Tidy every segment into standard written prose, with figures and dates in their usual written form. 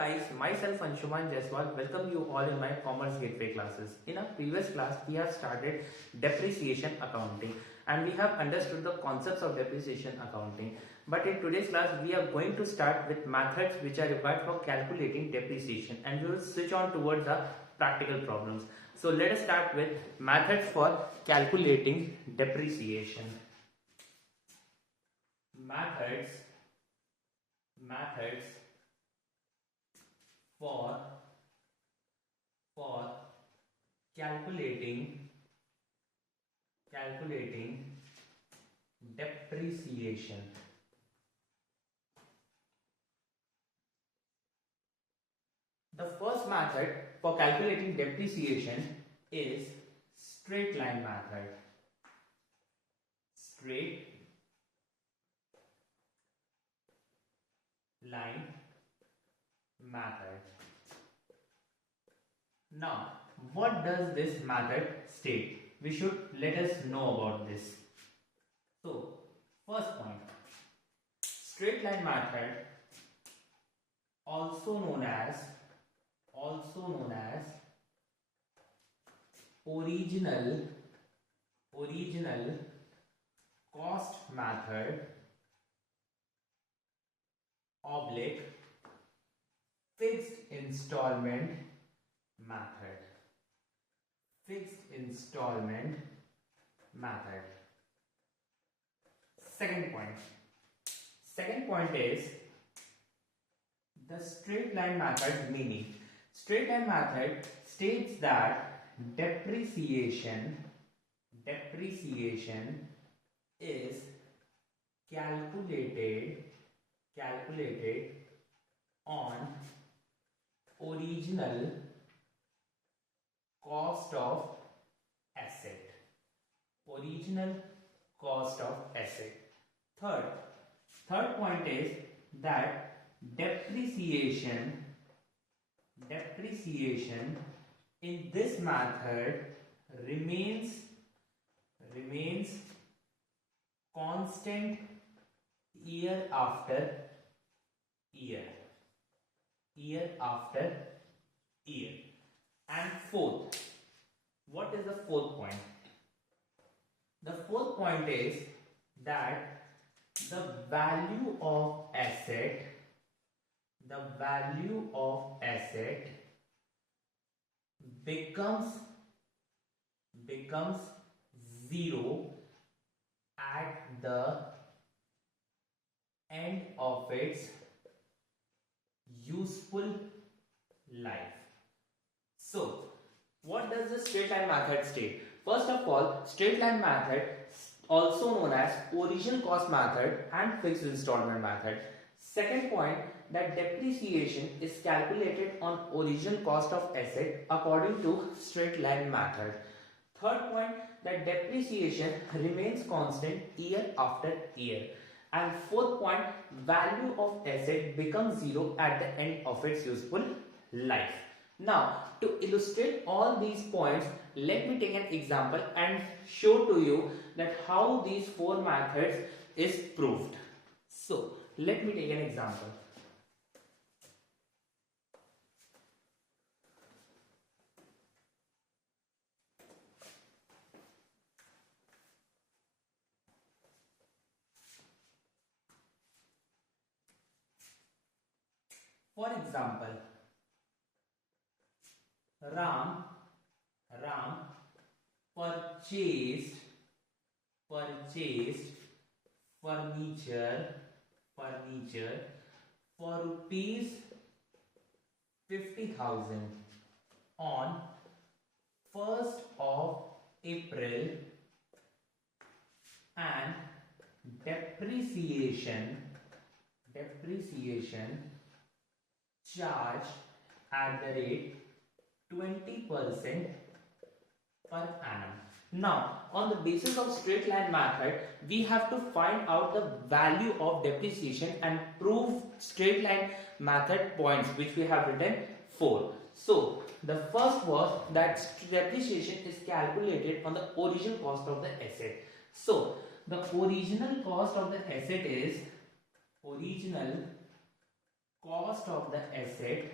guys, myself Anshuman Jaiswal welcome you all in my Commerce Gateway classes. In our previous class, we have started depreciation accounting and we have understood the concepts of depreciation accounting. But in today's class, we are going to start with methods which are required for calculating depreciation and we will switch on towards the practical problems. So let us start with methods for calculating depreciation. Methods for calculating depreciation. The first method for calculating depreciation is straight line method. Straight line method. Now, what does this method state? We should let us know about this. So, first point, straight line method, also known as original cost method oblique fixed installment method. Second point is the straight line method meaning. Straight line method states that depreciation is calculated on original cost of asset. Third point is that depreciation in this method remains constant year after year. And fourth, what is the fourth point? The fourth point is that the value of asset becomes zero at the end of its useful life. So, what does the straight line method state? First of all, straight line method, also known as original cost method and fixed installment method. Second point, that depreciation is calculated on original cost of asset according to straight line method. Third point, that depreciation remains constant year after year. And fourth point, value of asset becomes zero at the end of its useful life. Now, to illustrate all these points, let me take an example and show to you that how these four methods is proved. So, let me take an example. For example, Ram purchased furniture for rupees 50,000 on 1st of April and depreciation charged at the rate 20% per annum. Now, on the basis of straight line method, we have to find out the value of depreciation and prove straight line method points, which we have written 4. So, the first was that depreciation is calculated on the original cost of the asset. So, the original cost of the asset is original cost of the asset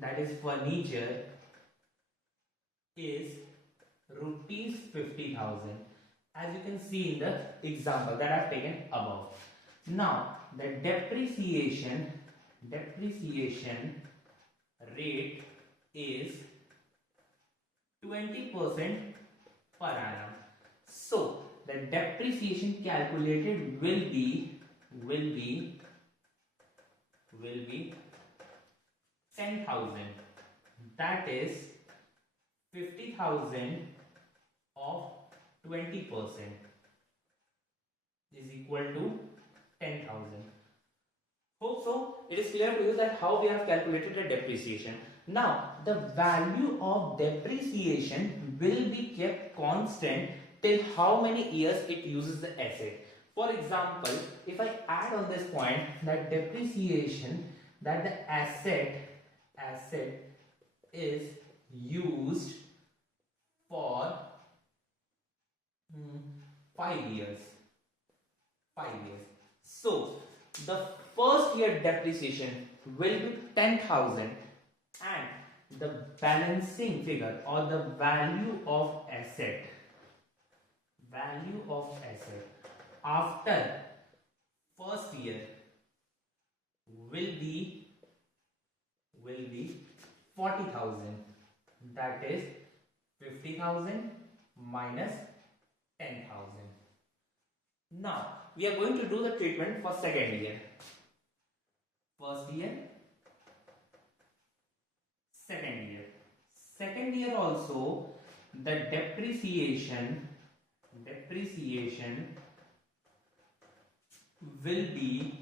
that is furniture is rupees 50,000, as you can see in the example that I have taken above. Now the depreciation rate is 20% per annum. So the depreciation calculated will be 10,000. That is 50,000 of 20% is equal to 10,000. Hope so it is clear to you that how we have calculated the depreciation. Now the value of depreciation will be kept constant till how many years it uses the asset. For example, if I add on this point that depreciation, that the asset is used for 5 years. So the first year depreciation will be 10,000 and the balancing figure or the value of asset after first year will be 40,000. That is 50,000 minus 10,000. Now we are going to do the treatment for second year. First year, second year also the depreciation will be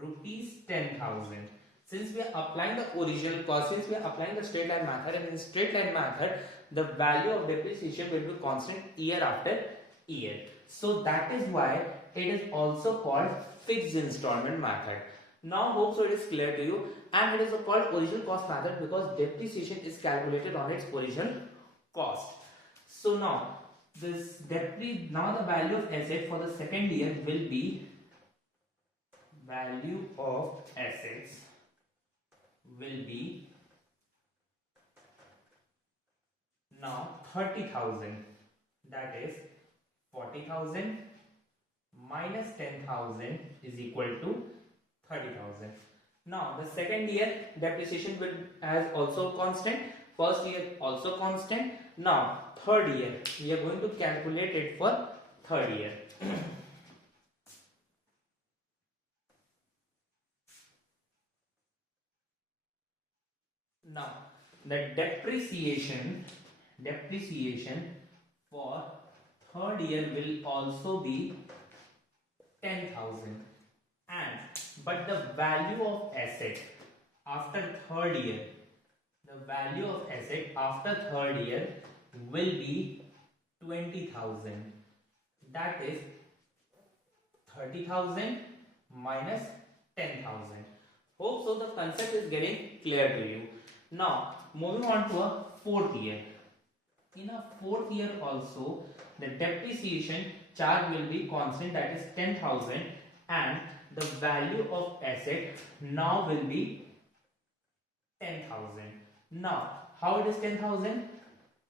rupees 10,000. Since we are applying the original cost, since we are applying the straight line method, and in straight line method the value of depreciation will be constant year after year. So that is why it is also called fixed installment method. Now hope so it is clear to you, and it is called original cost method because depreciation is calculated on its original cost. So now now the value of asset for the second year will be value of assets will be now 30,000. That is 40,000 minus 10,000 is equal to 30,000. Now the second year depreciation will as also constant, first year also constant. Now third year we are going to calculate it for third year. Now the depreciation for third year will also be 10,000, and but the value of asset after third year will be 20,000. That is 30,000 minus 10,000. Hope so the concept is getting clear to you. Now moving on to a fourth year. In a fourth year also the depreciation charge will be constant, that is 10,000, and the value of asset now will be 10,000. Now how it is 10,000?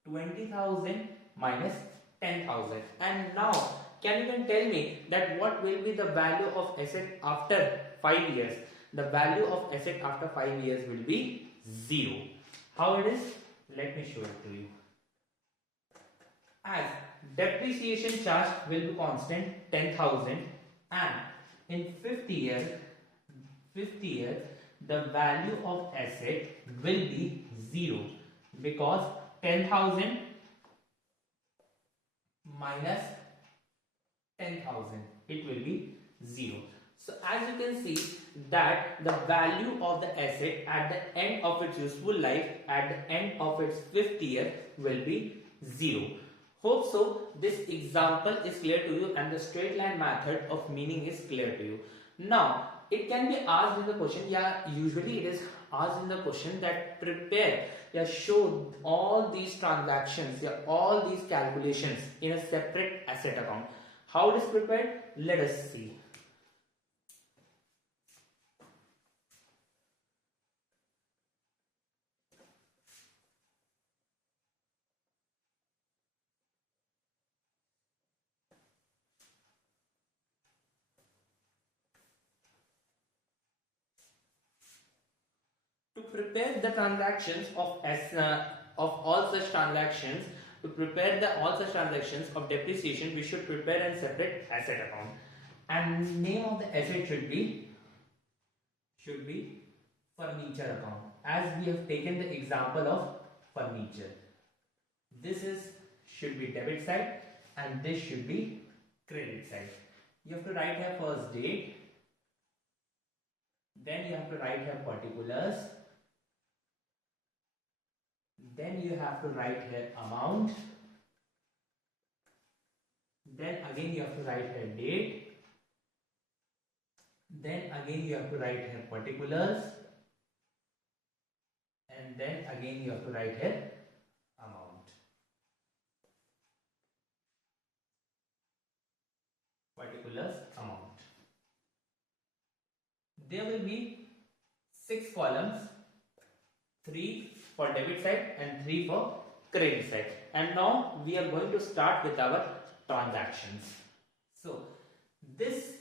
20,000 minus 10,000. And now can you tell me that what will be the value of asset after 5 years? The value of asset after 5 years will be 0. How it is? Let me show it to you. As depreciation charge will be constant 10,000, and in fifth year the value of asset will be 0 because 10,000 minus 10,000 it will be 0. So as you can see that the value of the asset at the end of its useful life, at the end of its fifth year, will be 0. Hope so this example is clear to you and the straight line method of meaning is clear to you. Now it can be asked in the question, usually it is asked in the question that prepare, show all these transactions, all these calculations in a separate asset account. How it is prepared? Let us see. To prepare the transactions of all such transactions, to prepare the all such transactions of depreciation, we should prepare a separate asset account, and name of the asset should be furniture account, as we have taken the example of furniture. This is should be debit side and this should be credit side. You have to write here first date, then you have to write here particulars, then you have to write here amount, then again you have to write here date, then again you have to write here particulars, and then again you have to write here amount. Particulars, amount. There will be 6 columns, 3 for debit side and 3 for credit side. And now we are going to start with our transactions. So this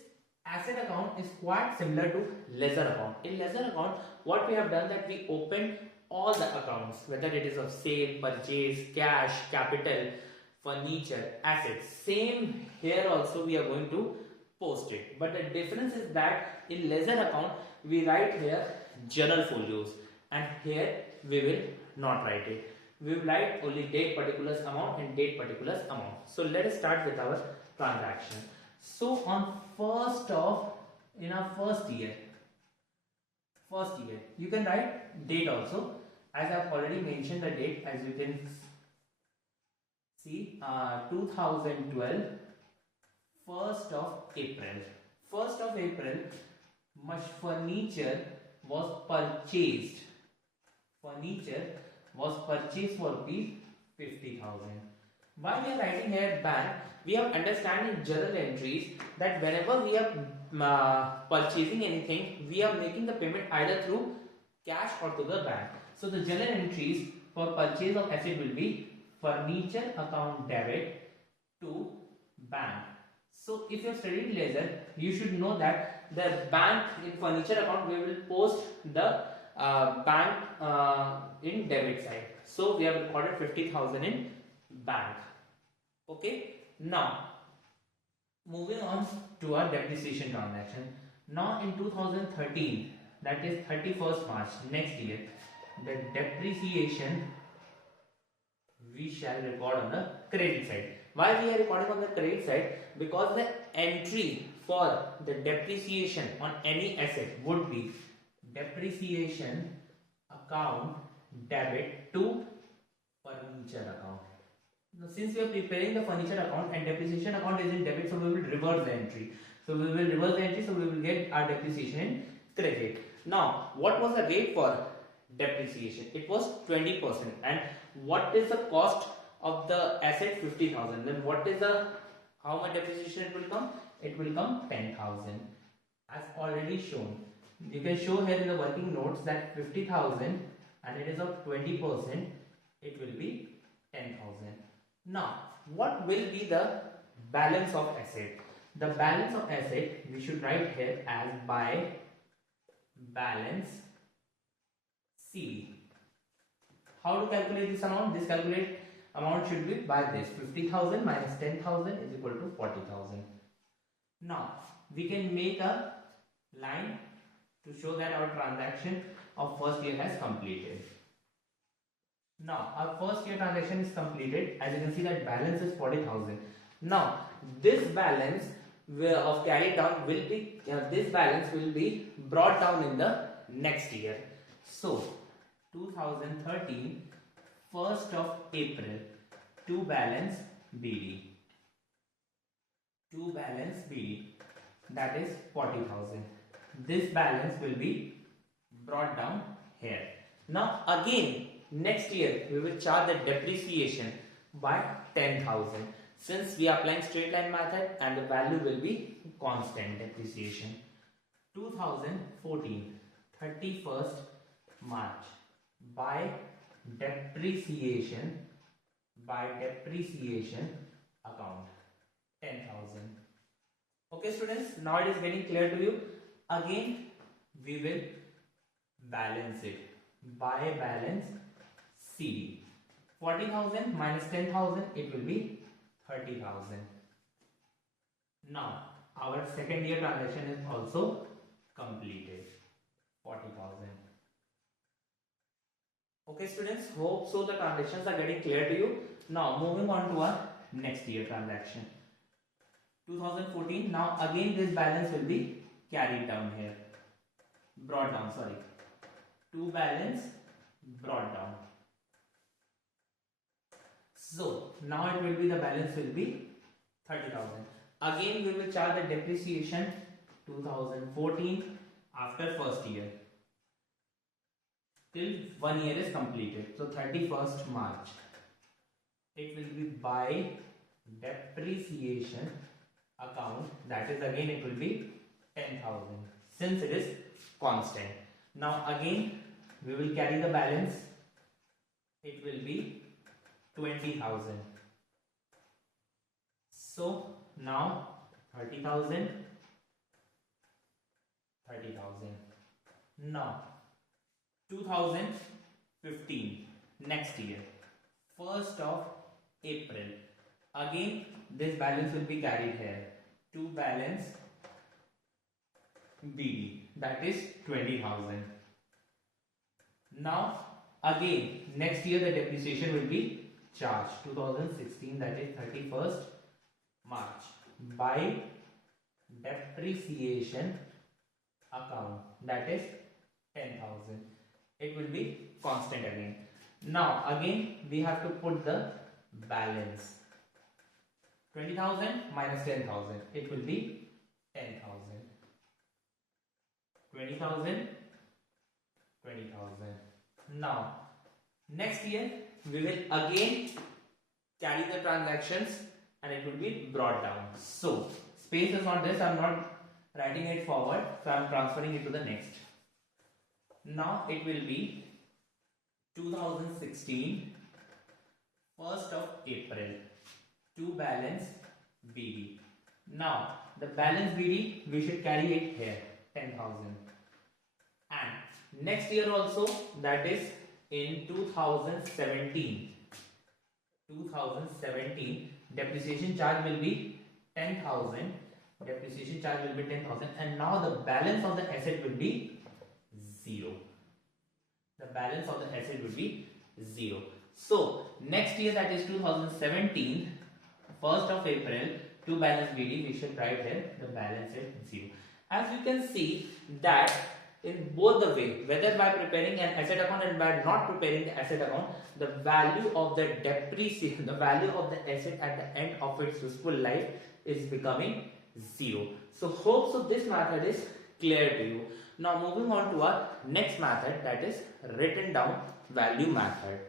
asset account is quite similar to ledger account. In ledger account, what we have done that we opened all the accounts, whether it is of sale, purchase, cash, capital, furniture, assets. Same here also we are going to post it. But the difference is that in ledger account we write here journal folios, and here we will not write it. We will write only date particulars amount and date particulars amount. So let us start with our transaction. So on in our first year, you can write date also, as I have already mentioned the date, as you can see, 2012, 1st of April. 1st of April, much furniture was purchased. Furniture was purchased for rupees 50,000. Why we are writing here bank? We have understand in journal entries that whenever we are purchasing anything, we are making the payment either through cash or to the bank. So the journal entries for purchase of asset will be furniture account debit to bank. So if you have studied ledger, you should know that the bank in furniture account we will post the bank in debit side. So we have recorded 50,000 in bank. Okay. Now moving on to our depreciation transaction. Now in 2013, that is 31st March next year, the depreciation we shall record on the credit side. Why we are recording on the credit side? Because the entry for the depreciation on any asset would be depreciation account debit to furniture account. Now, since we are preparing the furniture account and depreciation account is in debit, so we will reverse the entry. So we will reverse the entry, so we will get our depreciation in credit. Now, what was the rate for depreciation? It was 20%. And what is the cost of the asset? 50,000. Then what is the how much depreciation it will come? It will come 10,000, as already shown. You can show here in the working notes that 50,000 and it is of 20%. It will be 10,000. Now, what will be the balance of asset? The balance of asset we should write here as by balance CV. How to calculate this amount? This calculate amount should be by this 50,000 minus 10,000 is equal to 40,000. Now, we can make a line to show that our transaction of first year has completed. Now, our first year transaction is completed. As you can see that balance is 40,000. Now, this balance of carried down will be, this balance will be brought down in the next year. So, 2013, 1st of April, to balance BD. To balance BD, that is 40,000. This balance will be brought down here. Now again next year we will charge the depreciation by 10,000. since we are applying straight line method and the value will be constant depreciation. 2014 31st March by depreciation account 10,000. Okay students, now it is getting clear to you. Again we will balance it by balance CD. 40,000 minus 10,000, it will be 30,000. Now our second year transaction is also completed. 40,000. Okay students, hope so the transactions are getting clear to you. Now moving on to our next year transaction. 2014, now again this balance will be carried down here. Brought down, sorry. To balance brought down. So now it will be, the balance will be 30,000. Again we will charge the depreciation 2014 after first year till 1 year is completed. So 31st March. It will be by depreciation account, that is again it will be 10,000 since it is constant. Now again we will carry the balance, it will be 20,000. So now 30,000. Now 2015, next year, 1st of April, again this balance will be carried here to balance BD, that is 20,000. Now again next year the depreciation will be charged 2016, that is 31st March by depreciation account, that is 10,000. It will be constant again. Now again we have to put the balance 20,000 minus 10,000, it will be 10,000. 20,000. Now next year we will again carry the transactions and it will be brought down. So space is not this, I am not writing it forward, so I am transferring it to the next. Now it will be 2016, 1st of April to balance BD. Now the balance BD we should carry it here 10,000, and next year also, that is in 2017 depreciation charge will be 10,000. And now the balance of the asset will be 0. So next year, that is 2017, 1st of April to balance BD, we should write here the balance is 0. As you can see that in both the way, whether by preparing an asset account and by not preparing the asset account, the value of the depreciation, the value of the asset at the end of its useful life is becoming 0. So hope so this method is clear to you. Now moving on to our next method, that is written down value method.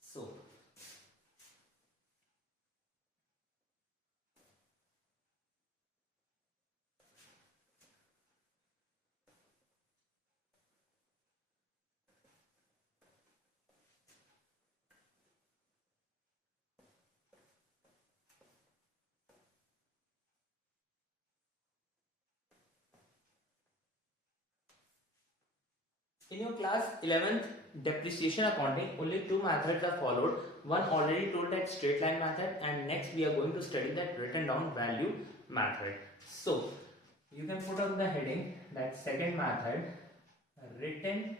So in your class 11th depreciation accounting, only two methods are followed. One already told, that straight line method, and next we are going to study that written down value method. So you can put on the heading that second method, written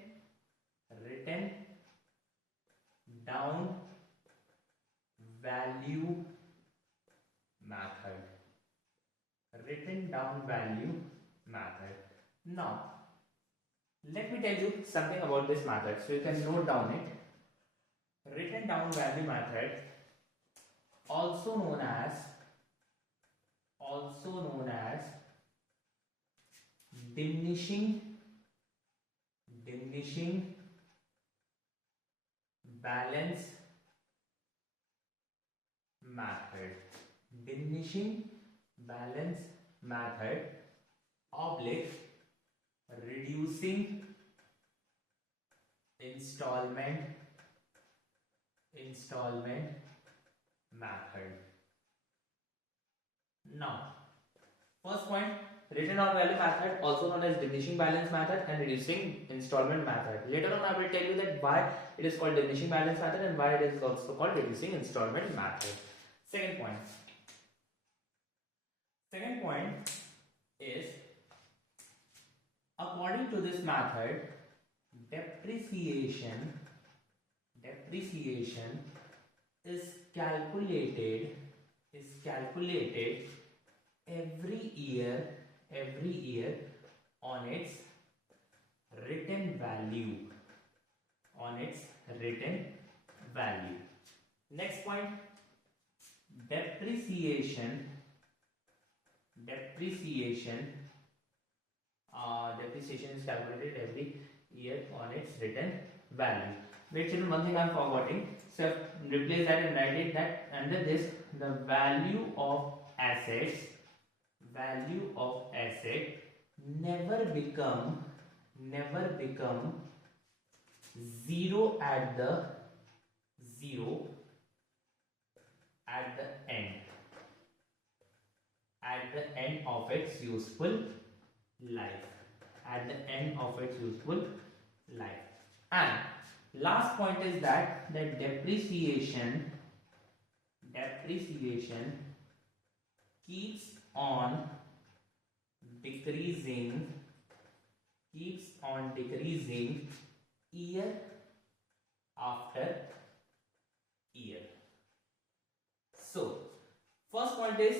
down value method. Now let me tell you something about this method, so you can note down it. Written down value method, also known as diminishing balance method. diminishing balance method oblique reducing installment method. Now, first point, written down value method, also known as diminishing balance method and reducing installment method. Later on, I will tell you that why it is called diminishing balance method and why it is also called reducing installment method. Second point. Second point is, according to this method, depreciation is calculated every year on its written value. Next point, depreciation is calculated every year on its written value. Wait, children, one thing I am forgetting. So replace that and write it that under this the value of assets never become zero at the end of its useful life. And last point is that the depreciation keeps on decreasing year after year. So first point is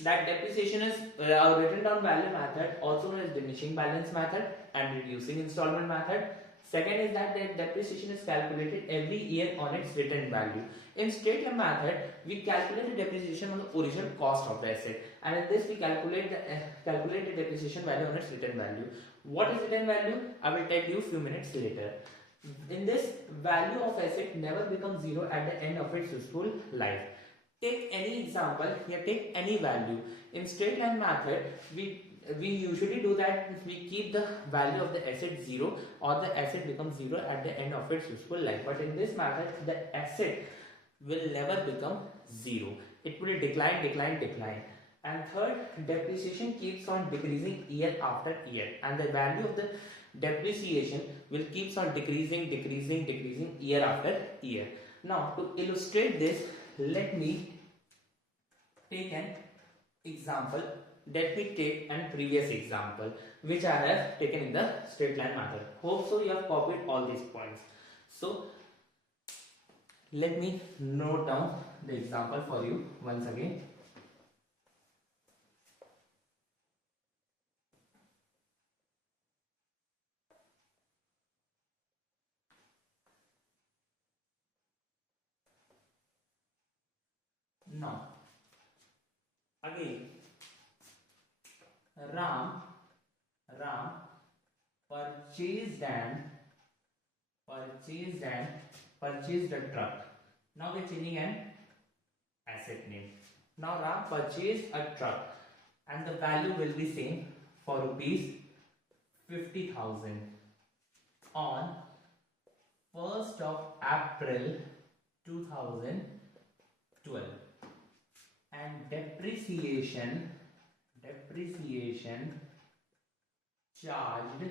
that depreciation is written down value method, also known as diminishing balance method and reducing installment method. Second is that the depreciation is calculated every year on its written value. In straight line method, we calculate the depreciation on the original cost of the asset, and in this we calculate the depreciation value on its written value. What is written value? I will tell you few minutes later. In this, value of asset never becomes zero at the end of its useful life. Take any example here, take any value. In straight line method, we usually do that, we keep the value of the asset zero or the asset becomes zero at the end of its useful life. But in this method, the asset will never become zero. It will decline. And third, depreciation keeps on decreasing year after year, and the value of the depreciation will keeps on decreasing year after year. Now to illustrate this, let me take an example. Let me take an previous example which I have taken in the straight line method. Hope so you have copied all these points. So let me note down the example for you once again. Now again, Ram purchased a truck. Now we are changing an asset name. Now Ram purchased a truck and the value will be same for rupees 50,000 on 1st of April 2012, and depreciation charged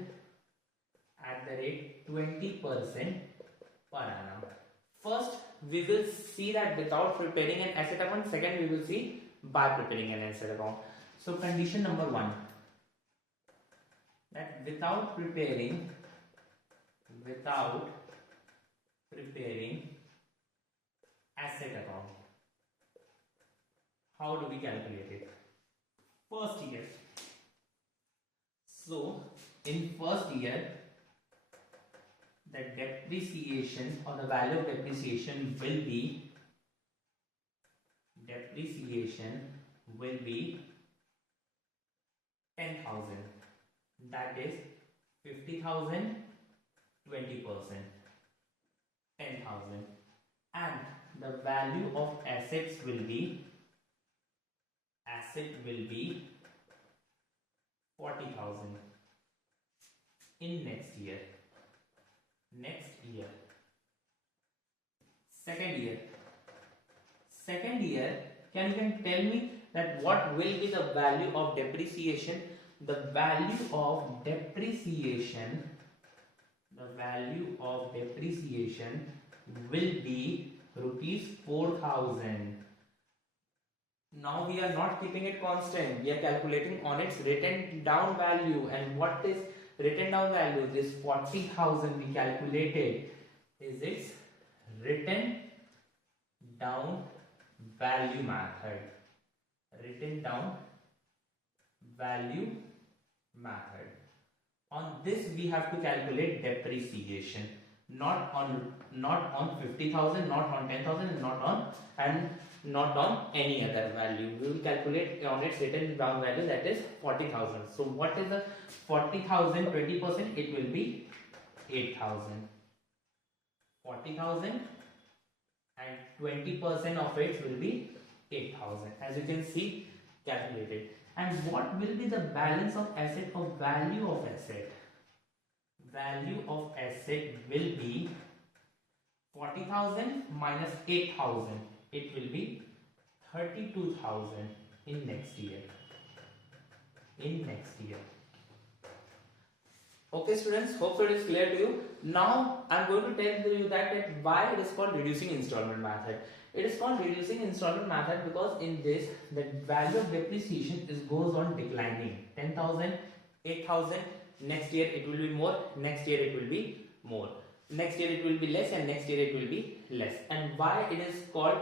at the rate 20% per annum. First, we will see that without preparing an asset account. Second, we will see by preparing an asset account. So, condition number 1, that without preparing asset account, how do we calculate it? First year. So, in first year, the depreciation or the value of depreciation will be 10,000. That is 50,000, 20%, 10,000, and the value of assets will be asset will be 40,000 in next year. Second year. Can you tell me that what will be the value of depreciation? The value of depreciation will be rupees 4,000. Now we are not keeping it constant. We are calculating on its written down value. And what is written down value? This 40,000 we calculated is its written down value method. On this we have to calculate depreciation, not on 50,000, not on 10,000, not on any other value. We will calculate on its written down value, that is 40,000. So what is the 40,000 20%? It will be 8,000. 40,000 and 20% of it will be 8,000. As you can see, calculated. And what will be the balance of asset or value of asset? Value of asset will be 40,000 minus 8,000. It will be 32,000 in next year. Okay students, hope so it is clear to you. Now I am going to tell you that why it is called reducing installment method. It is called reducing installment method because in this the value of depreciation goes on declining. 10,000, 8,000, next year it will be more, next year it will be more, next year it will be less, and next year it will be less. And why it is called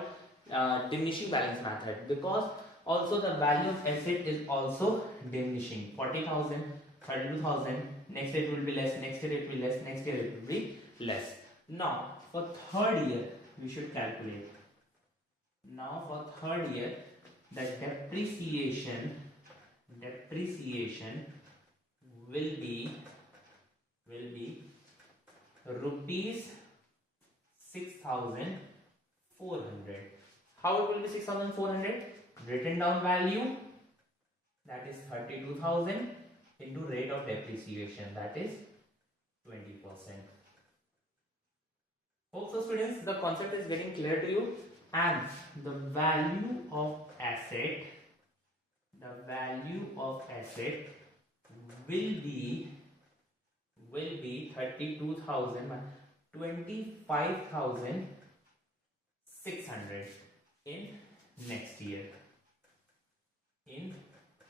diminishing balance method? Because also the value of asset is also diminishing. 40,000, 32,000, next year it will be less, next year it will be less, next year it will be less. Now for third year we should calculate. Now for third year the depreciation will be rupees 6,400. How it will be 6,400? Written down value, that is 32,000, into rate of depreciation, that is 20%. Hope so students, the concept is getting clear to you. And the value of asset will be 32,000, 25,600 in next year.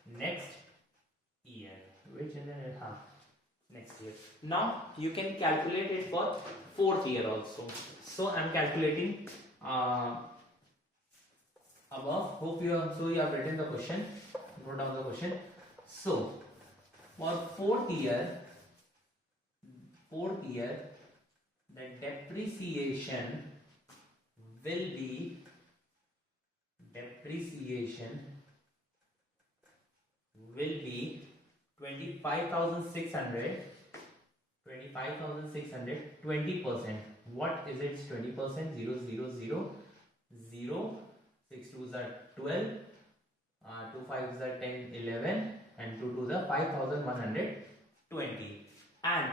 Next year. Now you can calculate it for fourth year also. So I am calculating above. Hope you have written the question. Wrote down the question. So for fourth year the depreciation will be 25,600, 20%. What is its 20%? 0, 0, 0, 0, 6 2s are 12, 2 5s are 10, 11, and 2 2s are 5,120. And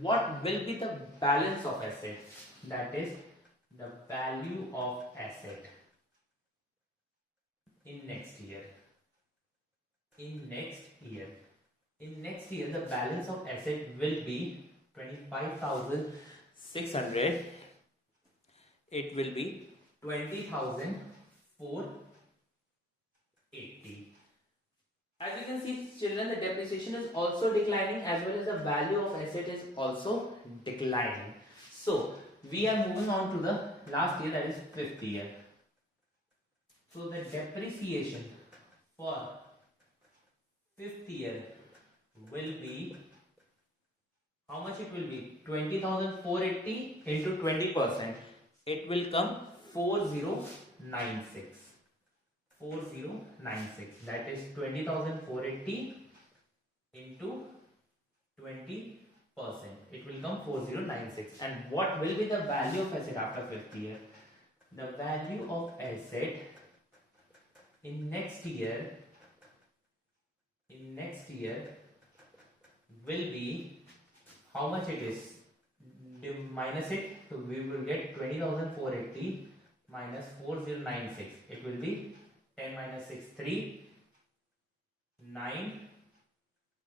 what will be the balance of asset? That is the value of asset in next year. In next year, the balance of asset will be 25,600. It will be 20,480. As you can see, children, the depreciation is also declining as well as the value of asset is also declining. So we are moving on to the last year, that is fifth year. So the depreciation for fifth year will be, how much it will be? 20,480 into 20%. It will come 4096. That is 20,480 into 20%. It will come 4096. And what will be the value of asset after fifth year? The value of asset in next year in next year will be how much it is. Minus it, so we will get 20,480 minus 4096. It will be 10 minus 6 3 9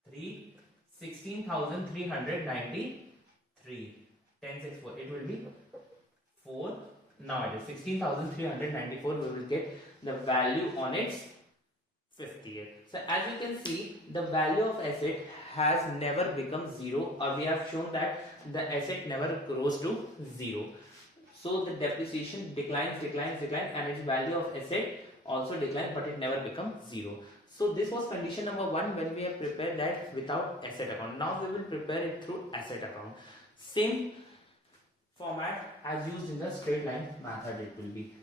3 16,393. 10 6 4. It will be 4. Now it is 16,394. We will get the value on its 50th. So as you can see, the value of asset has never become zero, or we have shown that the asset never grows to zero. So the depreciation declines, and its value of asset also declines, but it never becomes zero. So this was condition number 1 when we have prepared that without asset account. Now we will prepare it through asset account. Same format as used in the straight line method it will be.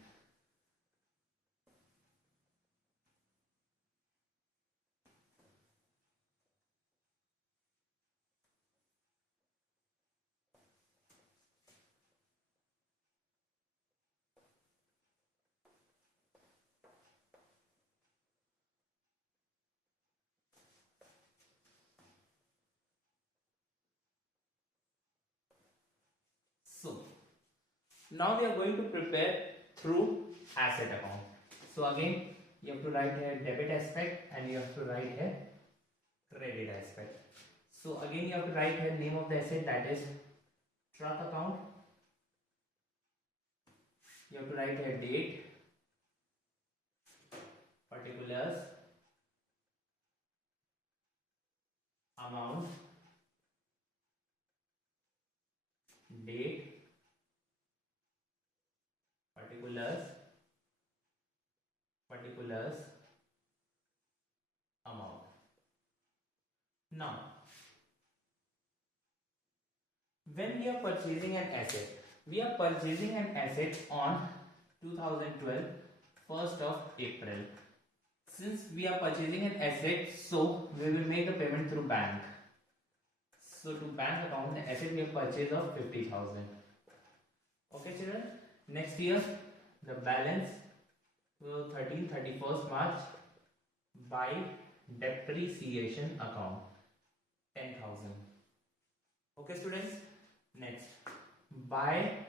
So now we are going to prepare through asset account. So again, you have to write here debit aspect and you have to write here credit aspect. So again, you have to write here name of the asset, that is truck account. You have to write here date, particulars, amount, date, particulars, amount. Now, when we are purchasing an asset, we are purchasing an asset on 2012, 1st of April. Since we are purchasing an asset, so we will make the payment through bank. So to bank account, the asset we have purchased of 50,000. Okay children, next year the balance 31st March by depreciation account 10,000. Okay students, next by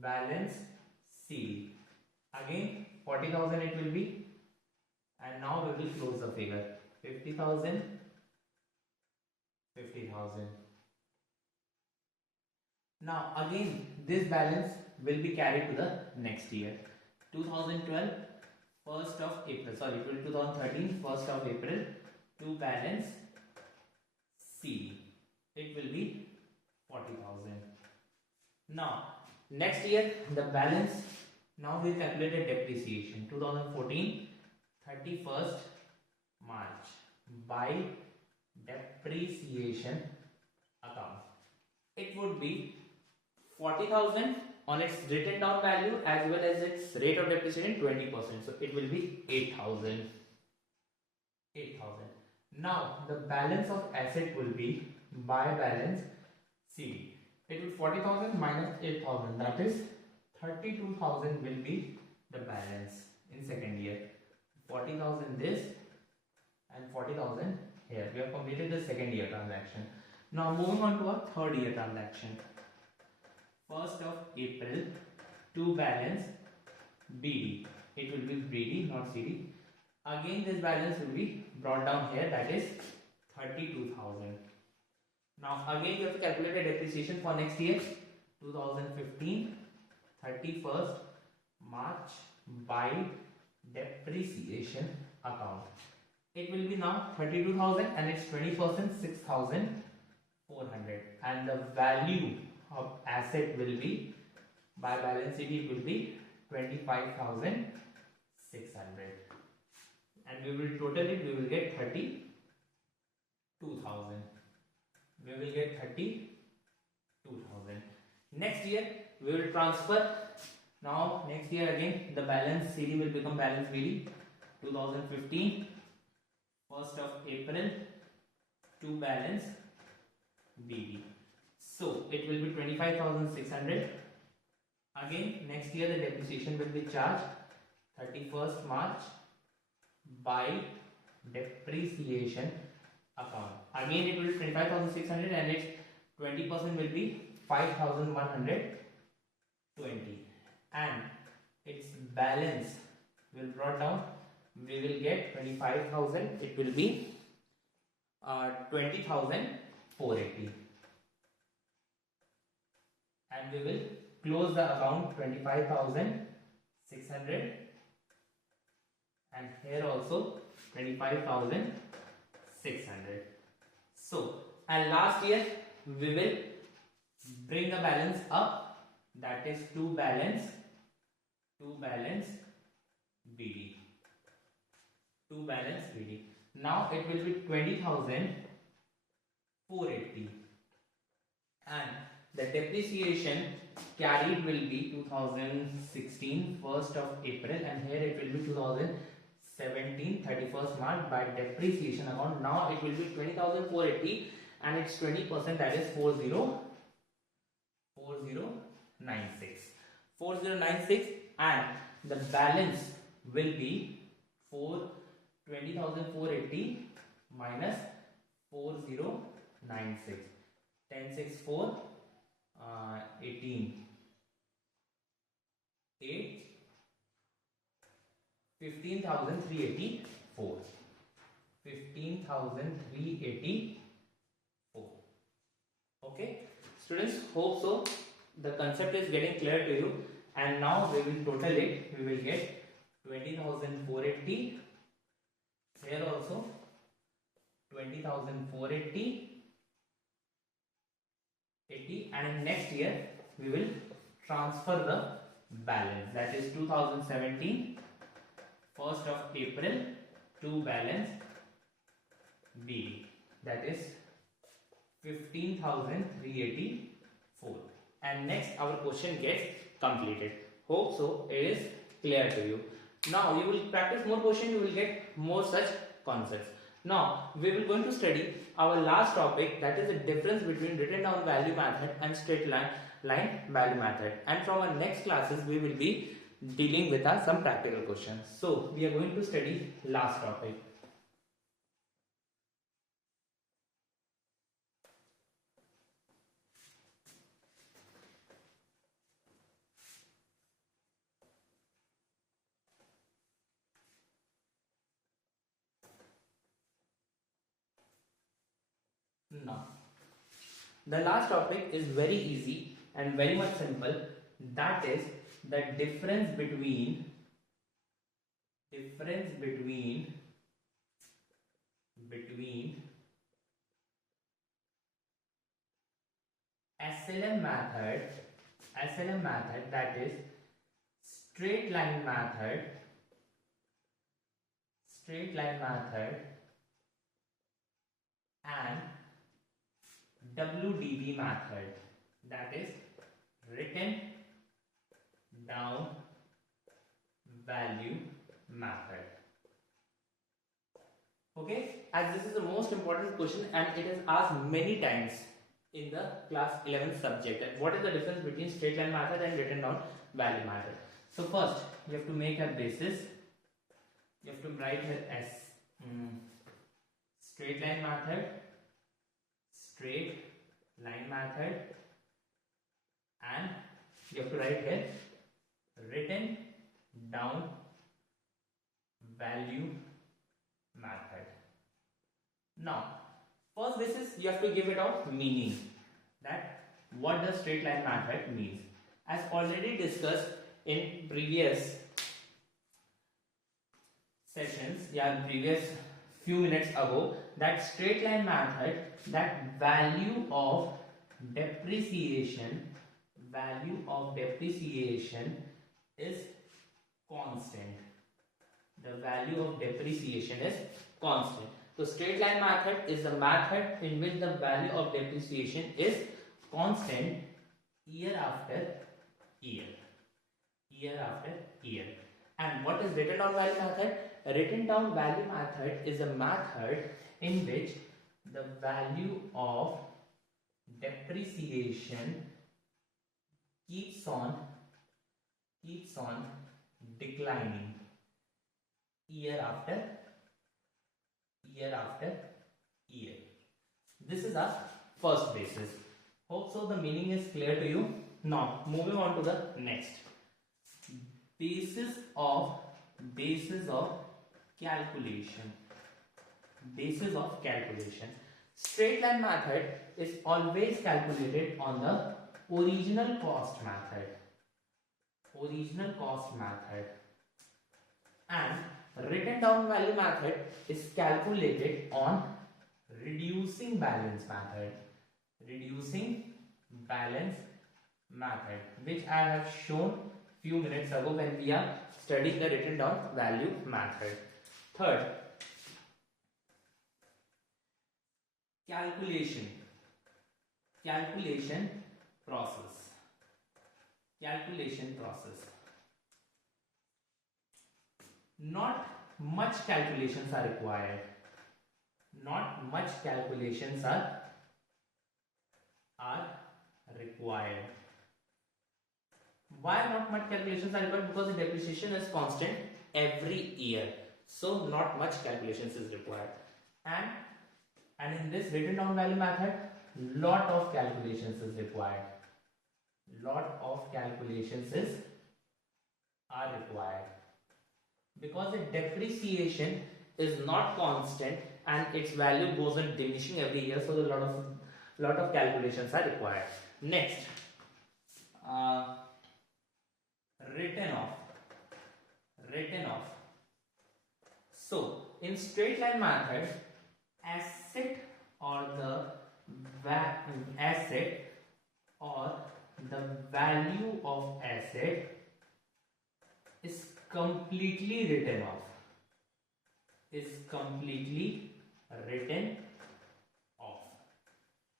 balance CD, again 40,000 it will be, and now we will close the figure 50,000, 50,000. Now again this balance will be carried to the next year, 2012 1st of April, sorry it will be 2013 1st of April, to balance CD, it will be 40,000. Now next year the balance, now we calculated depreciation 2014 31st March by depreciation account, it would be 40,000 on its written down value as well as its rate of depreciation 20%, so it will be 8,000. Now the balance of asset will be by balance CD, it will 40,000 minus 8,000, that is 32,000 will be the balance in second year. 40,000 this and 40,000 here. We have completed the second year transaction. Now moving on to our third year transaction. 1st of April to balance BD. It will be BD, not CD. Again this balance will be brought down here, that is 32,000. Now again you have to calculate the depreciation for next year 2015 31st March by depreciation account. It will be now 32,000 and its 20% 6,400, and the value of asset will be by balance sheet will be 25,600, and we will total it, we will get 32,000. We will get 32,000. Next year we will transfer. Now next year again the balance CD will become balance BD 2015 1st of April to balance BD. So it will be 25,600. Again next year the depreciation will be charged 31st March by depreciation account. Again it will be 25,600 and its 20% will be 5,120 and its balance will brought down. We will get 25,000. It will be 20,480 and we will close the account 25,600 and here also 25,600. So, and last year we will bring the balance up, that is to balance BD. To balance BD. Now it will be 20,480 and the depreciation carried will be 2016 1st of April and here it will be 2017 31st March by depreciation amount. Now it will be 20,480 and its 20%, that is 4096 and the balance will be 20,480 minus 4096, 1064 18 8 15,384 15,384. Okay students, hope so the concept is getting clear to you and now we will total it. We will get 20,480 here also 20,480 80 and in next year we will transfer the balance, that is 2017 1st of April to balance B, that is 15,384 and next our question gets completed. Hope so it is clear to you. Now you will practice more question, you will get more such concepts. Now we will going to study our last topic, that is the difference between written down value method and straight line value method, and from our next classes we will be dealing with some practical questions. So we are going to study last topic. Now the last topic is very easy and very much simple, that is the difference between SLM method, that is straight line method and WDV method, that is written down value method. Okay, as this is the most important question and it is asked many times in the class 11 subject, that what is the difference between straight line method and written down value method. So first you have to make a basis, you have to write here as straight line method and you have to write here written down value method. Now first basis you have to give it out meaning, that what does straight line method means. As already discussed in previous sessions, previous few minutes ago, that straight line method, that value of depreciation is constant. The value of depreciation is constant. So straight line method is the method in which the value of depreciation is constant year after year. And what is written down value method? Written down value method is a method in which the value of depreciation keeps on declining year after year after year. This is our first basis. Hope so the meaning is clear to you. Now moving on to the next. Basis of calculation. Basis of calculation. Straight line method is always calculated on the original cost method. Original cost method. And written down value method is calculated on reducing balance method. Reducing balance method, which I have shown few minutes ago when we are studying the written down value method. Third, calculation process. Not much calculations are required. Why not much calculations are required? Because the depreciation is constant every year, so not much calculations is required. And in this written down value method, lot of calculations is required. Because the depreciation is not constant and its value goes on diminishing every year, so a lot of calculations are required. Next, written off. So in straight line method, asset or the value of asset is completely written off.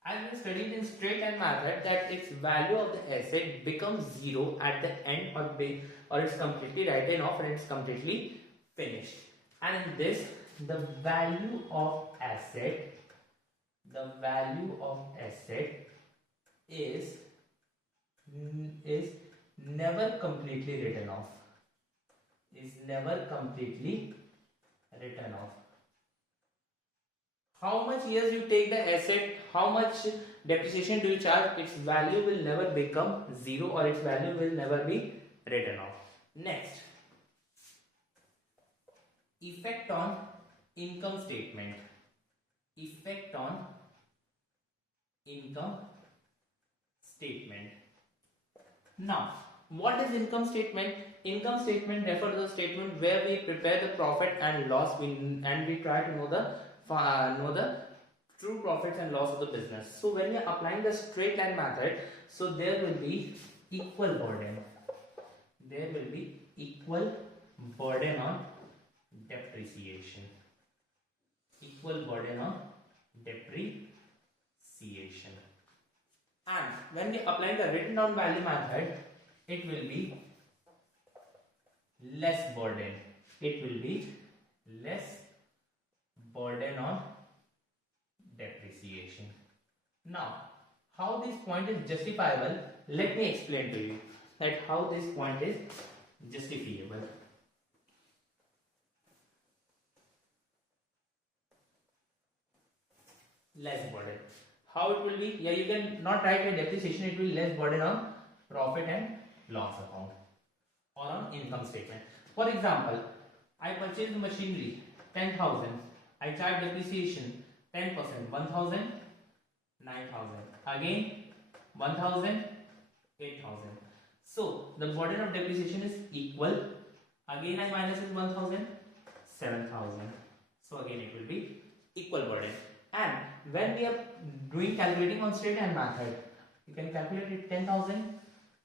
As we studied in straight line method, that its value of the asset becomes zero at the end, or it's completely written off and it's completely finished. And in this, the value of asset is never completely written off. How much years you take the asset, how much depreciation do you charge, its value will never become zero, or its value will never be written off. Next, effect on income statement. Now, what is income statement? Income statement refers to the statement where we prepare the profit and loss and we try to know the true profits and loss of the business. So when we are applying the straight line method, so there will be equal burden. On depreciation. And when we apply the written down value method, it will be less burden. On depreciation. Now, how this point is justifiable, let me explain to you that how this point is justifiable. Less burden. How it will be? Yeah, you can not write a depreciation, it will be less burden on profit and loss account or on income statement. For example, I purchased machinery 10,000. I charge depreciation 10%, 1,000, 9,000. Again 1,000, 8,000. So the burden of depreciation is equal. Again I minus 1,000, 7,000. So again it will be equal burden. And when we are calculating on straight line method, you can calculate it 10,000,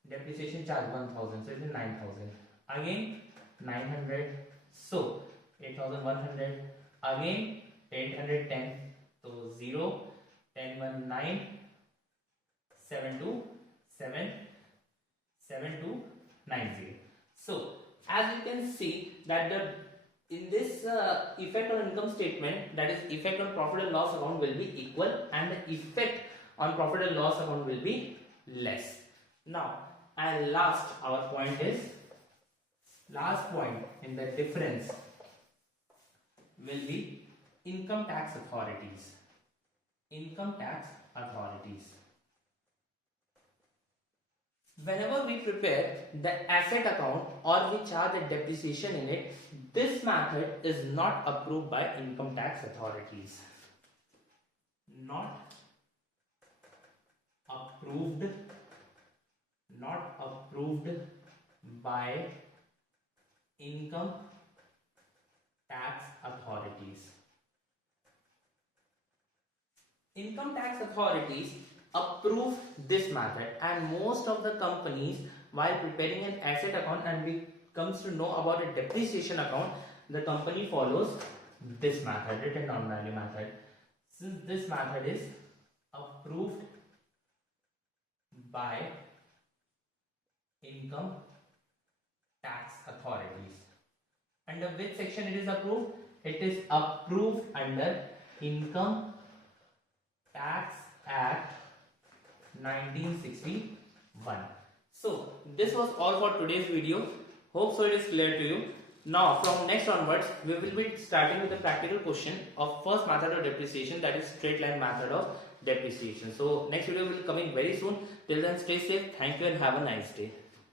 depreciation charge 1,000, so it is 9,000. Again 900, so 8,100. Again 810, so 0, 10, 1, 9, 7, 2, 7, 7, 2, 9, 0. So as you can see that in this effect on income statement, that is effect on profit and loss account will be equal, and the effect on profit and loss account will be less. Now, and last point in the difference will be income tax authorities. Income tax authorities. Whenever we prepare the asset account or we charge a depreciation in it, this method is not approved by income tax authorities. Not approved, not approved by income tax authorities. Income tax authorities approve this method, and most of the companies, while preparing an asset account and we comes to know about a depreciation account, the company follows this method, written down value method. Since this method is approved by income tax authorities. Under which section it is approved? It is approved under Income Tax Act 1961. So this was all for today's video. Hope so it is clear to you. Now from next onwards we will be starting with the practical question of first method of depreciation, that is straight line method of depreciation. So next video will be coming very soon. Till then stay safe. Thank you and have a nice day.